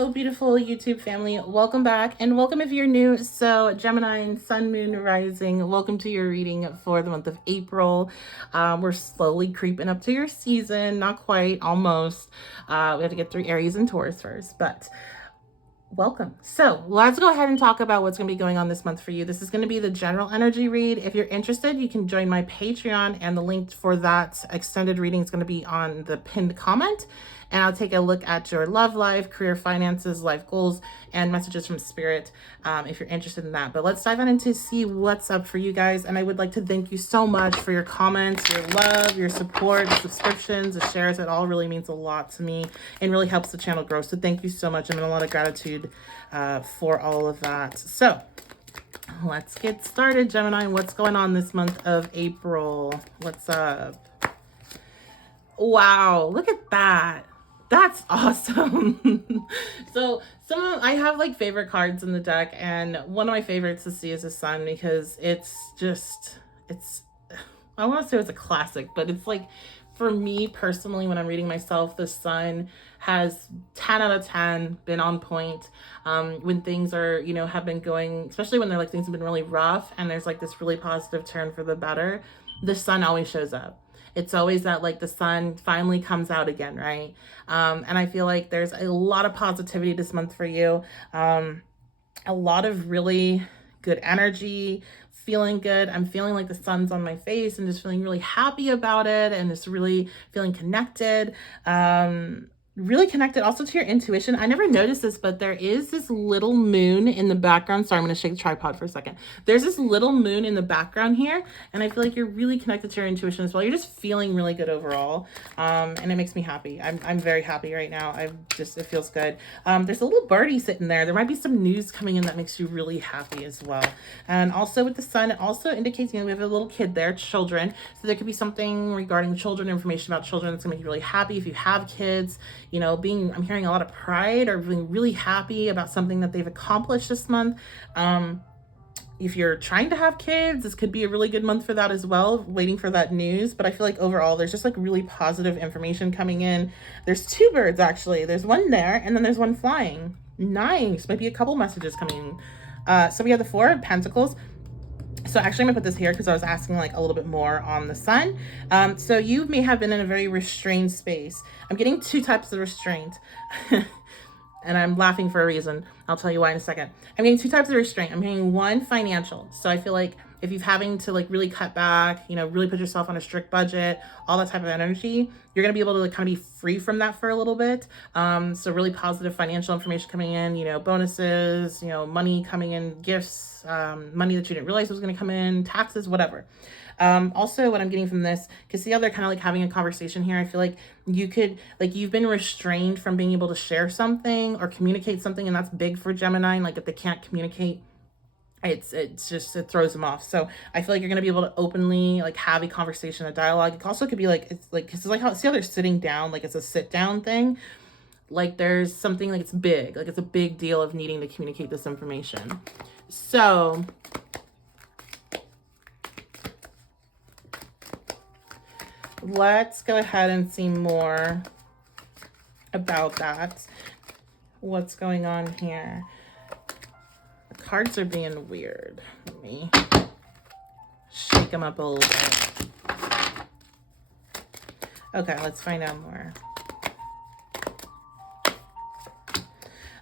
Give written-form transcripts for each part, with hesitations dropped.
Hello, beautiful YouTube family. Welcome back, and welcome if you're new. So Gemini and Sun, Moon, Rising, welcome to your reading for the month of April. We're slowly creeping up to your season. Not quite, almost. We have to get through Aries and Taurus first, but welcome. So let's go ahead and talk about what's going to be going on this month for you. This is going to be the general energy read. If you're interested, you can join my Patreon, and the link for that extended reading is going to be on the pinned comment. And I'll take a look at your love life, career, finances, life goals, and messages from spirit if you're interested in that. But let's dive on into see what's up for you guys. And I would like to thank you so much for your comments, your love, your support, the subscriptions, the shares. It all really means a lot to me and really helps the channel grow. So thank you so much. I'm in a lot of gratitude for all of that. So let's get started, Gemini. What's going on this month of April? What's up? Wow, look at that. That's awesome. So I have like favorite cards in the deck, and one of my favorites to see is the Sun, because it's I want to say it's a classic, but it's like, for me personally, when I'm reading myself, the Sun has 10 out of 10 been on point. When things are, have been going, especially when they're like things have been really rough and there's like this really positive turn for the better, the Sun always shows up. It's always that like the sun finally comes out again, right? And I feel like there's a lot of positivity this month for you. A lot of really good energy, feeling good. I'm feeling like the sun's on my face and just feeling really happy about it, and just really feeling connected. Really connected also to your intuition. I never noticed this, but there is this little moon in the background. Sorry, I'm going to shake the tripod for a second. There's this little moon in the background here, and I feel like you're really connected to your intuition as well. You're just feeling really good overall, and it makes me happy. I'm very happy right now. It feels good. There's a little birdie sitting there. There might be some news coming in that makes you really happy as well. And also with the sun, it also indicates, we have a little kid there, children. So there could be something regarding children, information about children that's going to make you really happy if you have kids. I'm hearing a lot of pride or being really happy about something that they've accomplished this month. If you're trying to have kids, this could be a really good month for that as well, waiting for that news. But I feel like overall, there's just like really positive information coming in. There's two birds, actually. There's one there, and then there's one flying. Nice. Might be a couple messages coming in. So we have the Four of Pentacles. So actually, I'm gonna put this here because I was asking like a little bit more on the Sun. So you may have been in a very restrained space. I'm getting two types of restraint. And I'm laughing for a reason. I'll tell you why in a second. I'm getting two types of restraint. I'm getting one, financial. So I feel like if you're having to like really cut back, really put yourself on a strict budget, all that type of energy, you're going to be able to like kind of be free from that for a little bit. So really positive financial information coming in, bonuses, money coming in, gifts, money that you didn't realize was going to come in, taxes, whatever. Also what I'm getting from this, because see how they're kind of like having a conversation here. I feel like you could, like, you've been restrained from being able to share something or communicate something, and that's big for Gemini. Like if they can't communicate, it throws them off. So I feel like you're going to be able to openly like have a conversation, a dialogue. It also could be like, it's like how they're sitting down, like it's a sit down thing. Like there's something like it's big, like it's a big deal of needing to communicate this information. So let's go ahead and see more about that. What's going on here? The cards are being weird. Let me shake them up a little bit. Okay, let's find out more.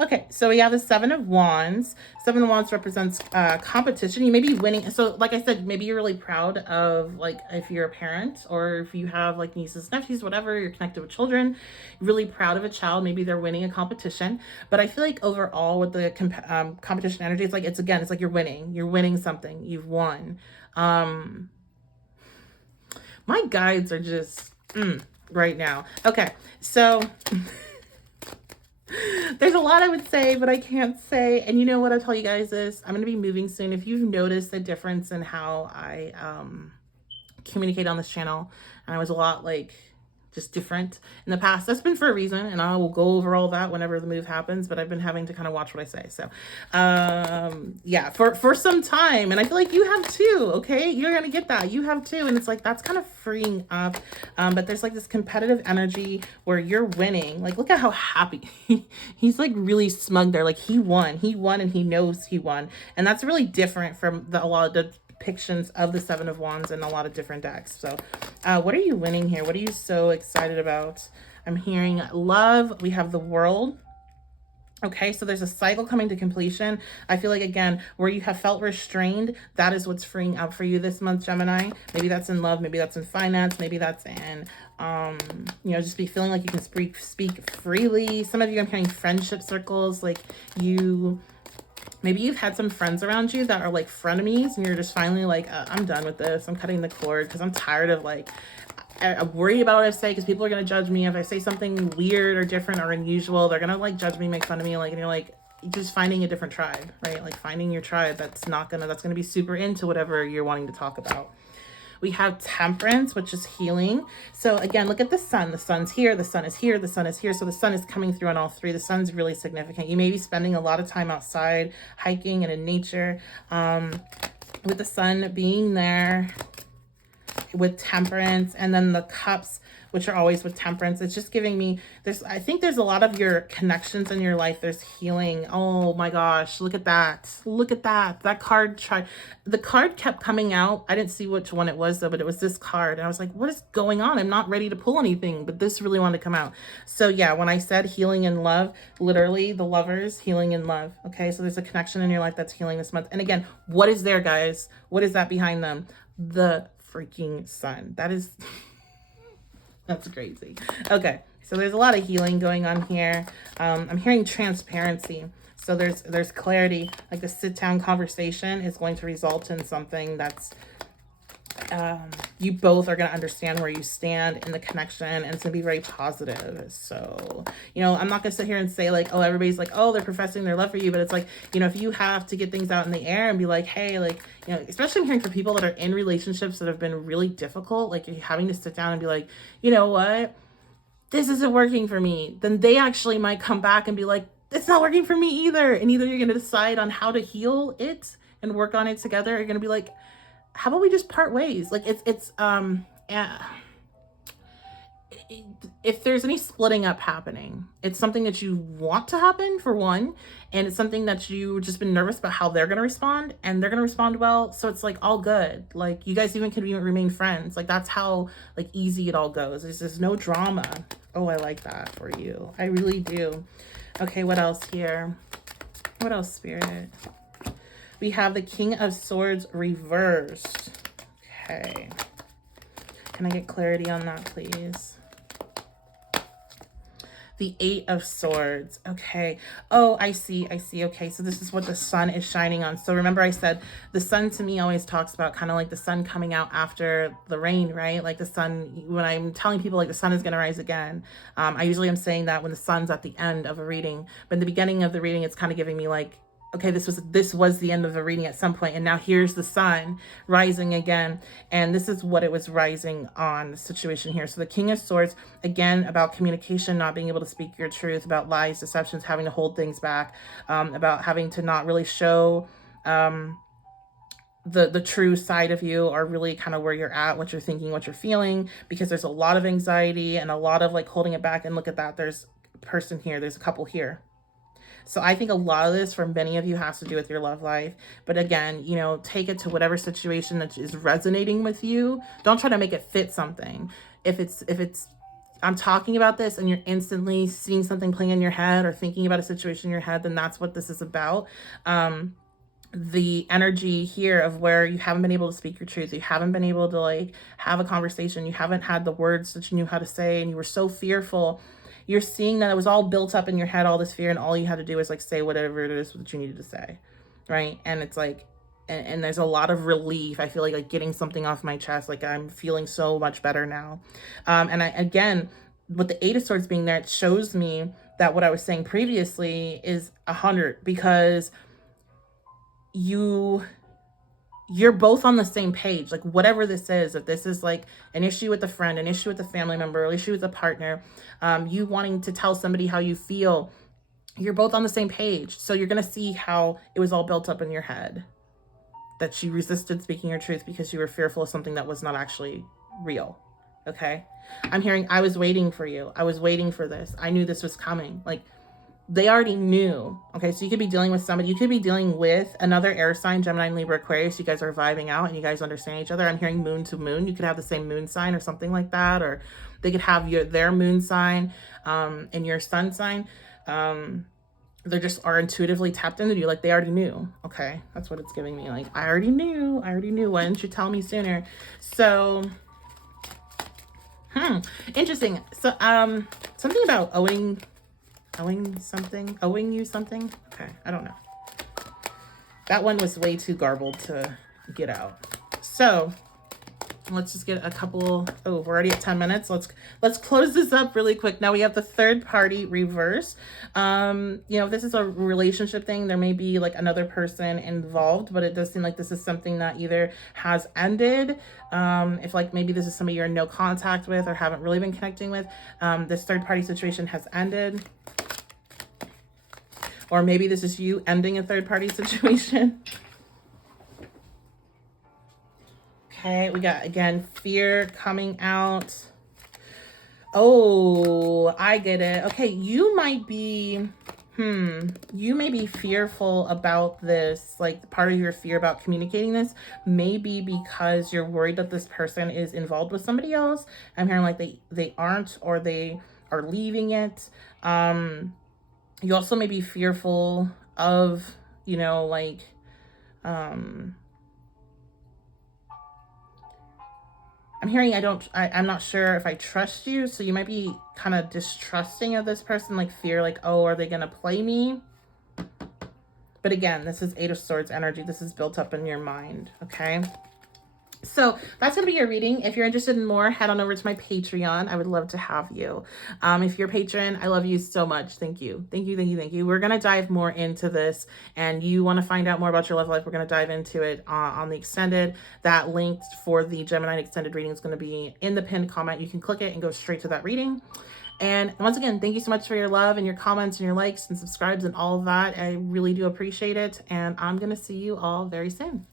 Okay, so we have the Seven of Wands. Seven of Wands represents competition. You may be winning. So like I said, maybe you're really proud of, like, if you're a parent or if you have like nieces, nephews, whatever, you're connected with children, really proud of a child. Maybe they're winning a competition. But I feel like overall with the competition energy, it's like you're winning. You're winning something. You've won. My guides are just right now. Okay, so... There's a lot I would say, but I can't say. And you know what I'll tell you guys is I'm going to be moving soon. If you've noticed a difference in how I communicate on this channel, and I was a lot like just different in the past. That's been for a reason, and I will go over all that whenever the move happens, but I've been having to kind of watch what I say. So yeah, for some time, and I feel like you have too. Okay, you're gonna get that, you have too, and it's like that's kind of freeing up. But there's like this competitive energy where you're winning. Like, look at how happy he's, like really smug there. Like he won, and he knows he won, and that's really different from a lot of the depictions of the Seven of Wands in a lot of different decks. So what are you winning here? What are you so excited about? I'm hearing love. We have the World. Okay, so there's a cycle coming to completion. I feel like, again, where you have felt restrained, that is what's freeing up for you this month, Gemini. Maybe that's in love, maybe that's in finance, maybe that's in, just be feeling like you can speak freely. Some of you, I'm hearing friendship circles, like maybe you've had some friends around you that are like frenemies, and you're just finally like, I'm done with this. I'm cutting the cord because I'm tired of like, I'm worried about what I say because people are going to judge me. If I say something weird or different or unusual, they're going to like judge me, make fun of me. Like, and you're like, just finding a different tribe, right? Like finding your tribe that's going to be super into whatever you're wanting to talk about. We have Temperance, which is healing. So again, look at the sun. The sun's here, the sun is here, the sun is here. So the sun is coming through on all three. The sun's really significant. You may be spending a lot of time outside, hiking and in nature, with the sun being there, with Temperance, and then the Cups, which are always with Temperance. It's just giving me, I think there's a lot of your connections in your life. There's healing. Oh my gosh, look at that. Look at that. That card the card kept coming out. I didn't see which one it was though, but it was this card. And I was like, what is going on? I'm not ready to pull anything, but this really wanted to come out. So yeah, when I said healing and love, literally the Lovers, healing and love. Okay, so there's a connection in your life that's healing this month. And again, what is there, guys? What is that behind them? The freaking sun. That is that's crazy. Okay, so there's a lot of healing going on here. I'm hearing transparency. So there's clarity. Like the sit down conversation is going to result in something that's you both are going to understand where you stand in the connection, and it's going to be very positive. So, I'm not going to sit here and say like, oh, everybody's like, oh, they're professing their love for you. But it's like, if you have to get things out in the air and be like, hey, like, especially I'm hearing for people that are in relationships that have been really difficult, like having to sit down and be like, you know what, this isn't working for me. Then they actually might come back and be like, it's not working for me either. And either you're going to decide on how to heal it and work on it together. Or you're going to be like, how about we just part ways? Like if there's any splitting up happening, it's something that you want to happen for one, and it's something that you've just been nervous about how they're going to respond, and they're going to respond well. So it's like all good. Like you guys can even remain friends. Like that's how like easy it all goes. There's no drama. Oh, I like that for you. I really do. Okay, what else here? What else, Spirit? We have the King of Swords reversed. Okay. Can I get clarity on that, please? The Eight of Swords. Okay. Oh, I see. Okay, so this is what the sun is shining on. So remember I said the sun to me always talks about kind of like the sun coming out after the rain, right? Like the sun, when I'm telling people like the sun is going to rise again, I usually am saying that when the sun's at the end of a reading. But in the beginning of the reading, it's kind of giving me like, okay, this was the end of the reading at some point, and now here's the sun rising again, and this is what it was rising on, the situation here. So the King of Swords, again, about communication, not being able to speak your truth, about lies, deceptions, having to hold things back, about having to not really show the true side of you, or really kind of where you're at, what you're thinking, what you're feeling, because there's a lot of anxiety and a lot of like holding it back. And look at that, there's a person here, there's a couple here. So I think a lot of this for many of you has to do with your love life. But again, take it to whatever situation that is resonating with you. Don't try to make it fit something. If it's I'm talking about this and you're instantly seeing something playing in your head or thinking about a situation in your head, then that's what this is about. The energy here of where you haven't been able to speak your truth, you haven't been able to like have a conversation, you haven't had the words that you knew how to say, and you were so fearful. You're seeing that it was all built up in your head, all this fear, and all you had to do is like say whatever it is that you needed to say, right? And it's like, and there's a lot of relief. I feel like getting something off my chest, like I'm feeling so much better now. And again, with the Eight of Swords being there, it shows me that what I was saying previously is 100, because you you're both on the same page. Like whatever this is, if this is like an issue with a friend, an issue with a family member, an issue with a partner, you wanting to tell somebody how you feel, you're both on the same page. So you're going to see how it was all built up in your head, that you resisted speaking your truth because you were fearful of something that was not actually real. Okay. I'm hearing, I was waiting for you. I was waiting for this. I knew this was coming. Like, they already knew. Okay, so you could be dealing with somebody, you could be dealing with another air sign, Gemini, Libra, Aquarius. You guys are vibing out and you guys understand each other. I'm hearing moon to moon. You could have the same moon sign or something like that, or they could have their moon sign and your sun sign. They just are intuitively tapped into you, like they already knew. Okay, that's what it's giving me. Like, I already knew. Why didn't you tell me sooner? So interesting. So something about owing you something. Okay, I don't know. That one was way too garbled to get out. So let's just get a couple. Oh, we're already at 10 minutes. Let's close this up really quick. Now we have the third party reverse. This is a relationship thing. There may be like another person involved, but it does seem like this is something that either has ended. If like maybe this is somebody you're in no contact with or haven't really been connecting with, this third party situation has ended. Or maybe this is you ending a third party situation. Okay, we got, again, fear coming out. Oh, I get it. Okay, you might be, you may be fearful about this. Like, part of your fear about communicating this may be because you're worried that this person is involved with somebody else. I'm hearing like they aren't, or they are leaving it. You also may be fearful of, I'm hearing I'm not sure if I trust you. So you might be kind of distrusting of this person, like fear, like, oh, are they going to play me? But again, this is 8 of Swords energy. This is built up in your mind. Okay. So that's going to be your reading. If you're interested in more, head on over to my Patreon. I would love to have you. If you're a patron, I love you so much. Thank you. Thank you. Thank you. Thank you. We're going to dive more into this, and you want to find out more about your love life. We're going to dive into it on the extended. That link for the Gemini extended reading is going to be in the pinned comment. You can click it and go straight to that reading. And once again, thank you so much for your love and your comments and your likes and subscribes and all of that. I really do appreciate it. And I'm going to see you all very soon.